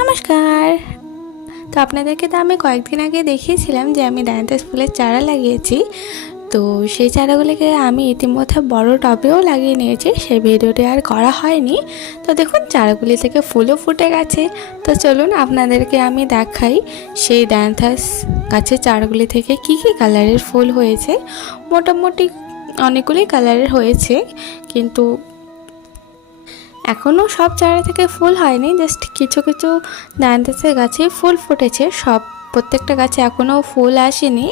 নমস্কার। তো আপনাদেরকে তো আমি কয়েকদিন আগে দেখিয়েছিলাম যে আমি ডায়ান্থাস ফুলের চারা লাগিয়েছি। তো সেই চারাগুলিকে আমি ইতিমধ্যে বড় টবেও লাগিয়ে নিয়েছি, সেই ভিডিওটি আর করা হয়নি। তো দেখুন চারাগুলি থেকে ফুলও ফুটে গেছে। তো চলুন আপনাদেরকে আমি দেখাই সেই ডায়ান্থাস গাছের চারাগুলি থেকে কি কি কালারের ফুল হয়েছে। মোটামুটি অনেকগুলি কালারের হয়েছে, কিন্তু এখনও সব চারা থেকে ফুল হয়নি, জাস্ট কিছু কিছু ডায়ান্থাসের গাছে ফুল ফুটেছে। প্রত্যেকটা গাছে এখনও ফুল আসেনি।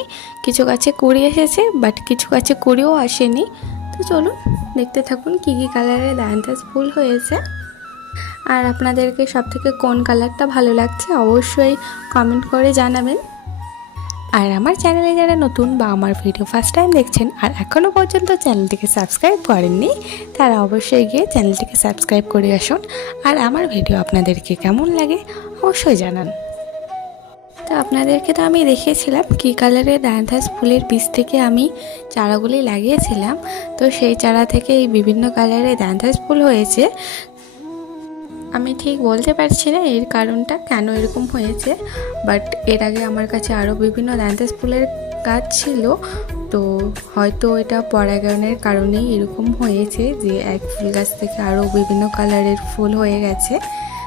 কিছু গাছে কুড়ি এসেছে, বাট কিছু গাছে কুড়িও আসেনি। তো চলুন দেখতে থাকুন কী কী কালারের ডায়ান্থাস ফুল হয়েছে। আর আপনাদেরকে সবথেকে কোন কালারটা ভালো লাগছে অবশ্যই কমেন্ট করে জানাবেন। আর আমার চ্যানেলে যারা নতুন বা আমার ভিডিও ফার্স্ট টাইম দেখছেন আর এখনও পর্যন্ত চ্যানেলটিকে সাবস্ক্রাইব করেননি, তারা অবশ্যই গিয়ে চ্যানেলটিকে সাবস্ক্রাইব করে আসুন। আর আমার ভিডিও আপনাদেরকে কেমন লাগে অবশ্যই জানান। তো আপনাদেরকে তো আমি দেখিয়েছিলাম কী কালারের ডায়ান্থাস ফুলের বীজ থেকে আমি চারাগুলি লাগিয়েছিলাম। তো সেই চারা থেকে এই বিভিন্ন কালারের ডায়ান্থাস ফুল হয়েছে। আমি ঠিক বলতে পারছি না এর কারণটা কেন এরকম হয়েছে, বাট এর আগে আমার কাছে আরও বিভিন্ন ডায়ান্থাস ফুলের গাছ ছিল। তো হয়তো এটা পরাগায়নের কারণেই এরকম হয়েছে যে এক ফুল গাছ থেকে আরও বিভিন্ন কালারের ফুল হয়ে গেছে।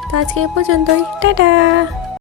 তো আজকে এ পর্যন্তই, টাটা।